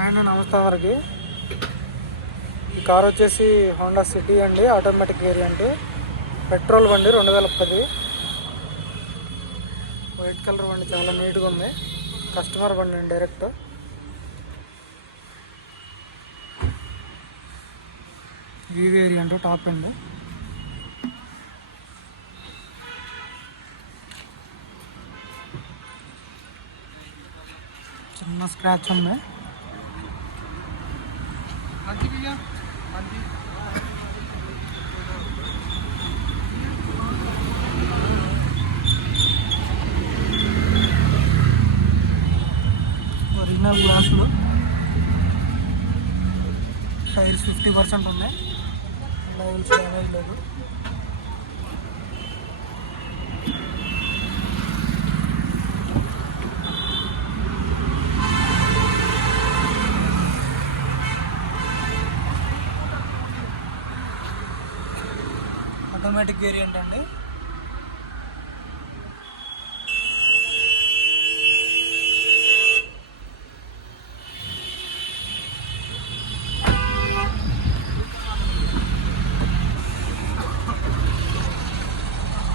అండ్ నమస్తే అందరికి. ఈ కార్ వచ్చేసి హోండా సిటీ అండి, ఆటోమేటిక్ వేరియంట్, పెట్రోల్ బండి, 2010 వైట్ కలర్ బండి. చాలా నీట్గా ఉంది. కస్టమర్ బండి అండి, డైరెక్ట్. ఈ వేరియంట్ టాప్ అండి. చిన్న స్క్రాచ్ ఉంది. ఒరిజినల్ గ్లాసులు, టైర్స్ 50% ఉన్నాయి. లైన్స్ డ్యామేజ్ లేదు. ఆటోమేటిక్ వేరియంట్ అండి.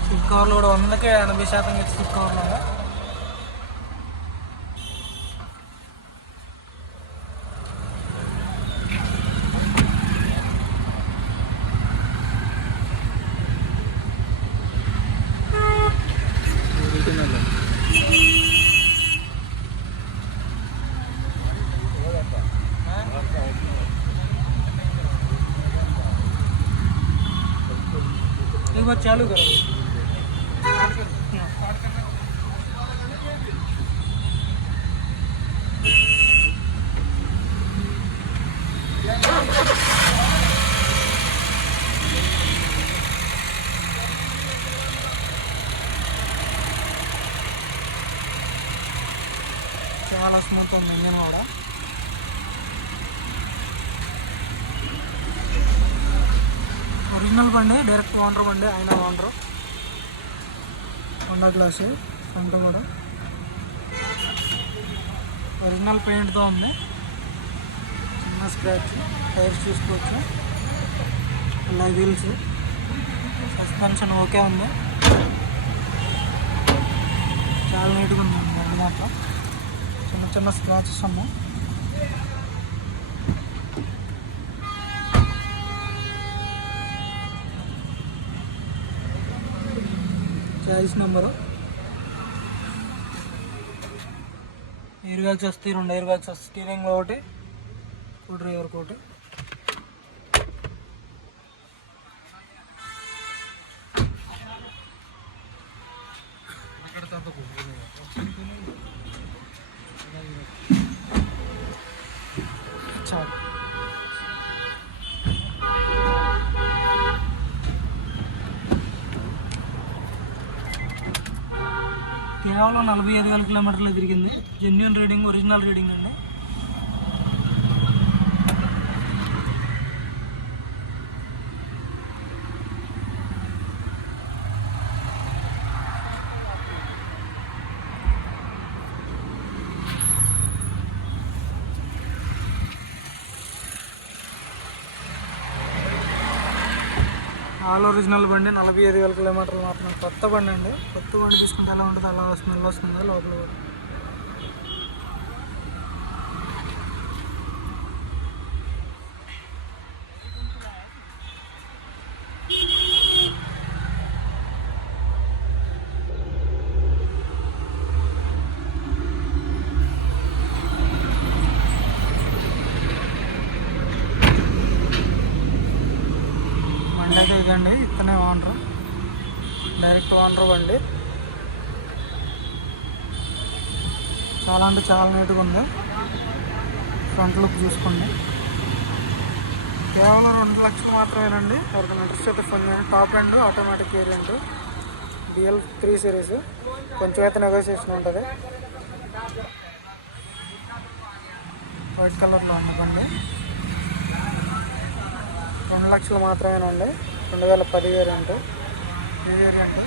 సీట్ కవర్లు కూడా 100కి 80% సీట్ కవర్లు ఉన్నాయి. एक बार चालू करो. చాలా స్మూత్ ఉంది ఇంజన్ కూడా. ఒరిజినల్ బండి, డైరెక్ట్ ఓనర్ బండి, అయినా ఓనరు. హోండా గ్లాస్ ఫ్రంట్ కూడా ఒరిజినల్ పెయింట్తో ఉంది. చిన్న స్క్రాచ్. టైర్స్ చూసుకోవచ్చు. అలా వీల్స్, సస్పెన్షన్ ఓకే ఉంది. చాలా నీట్గా ఉంది బండి మాత్రం. చిన్న చిన్న స్క్రాచెస్ ఉన్నాయి. Choice number. ఎయిర్ బ్యాగ్స్ వస్తాయి, 2 ఎయిర్ బ్యాగ్స్ వస్తాయి. స్టీరింగ్లో ఒకటి, కో డ్రైవర్కి ఒకటి. చాలు. కేవలం 45,000 కిలోమీటర్లు తిరిగింది. జెన్యూన్ రీడింగ్, ఒరిజినల్ రీడింగ్ అండి. ఆల్ ఒరిజినల్ బండి, 45,000 కిలోమీటర్లు మాత్రం. కొత్త బండి అండి. కొత్త బండి తీసుకుంటే ఎలా ఉంటుంది అలా స్మెల్ వస్తుంది లోపల కూడా. బండి అయితే ఇదండి. ఇతనే ఓనర్, డైరెక్ట్ ఓనర్ బండి. చాలా అంటే చాలా నీట్గా ఉంది. ఫ్రంట్ లుక్ చూసుకోండి. కేవలం 2 లక్షలు మాత్రమేనండి. ఎవరికైనా ఇంట్రెస్ట్ అయితే ఫోన్ చేయండి. Top and automatic variant, DL 3 సిరీస్. కొంచెం అయితే నెగోషియేషన్ ఉంటుంది. వైట్ కలర్లో ఉంది బండి. 2 లక్షలు మాత్రమేనండి. 2010 వేరియంట్. ఈ వేరియంట్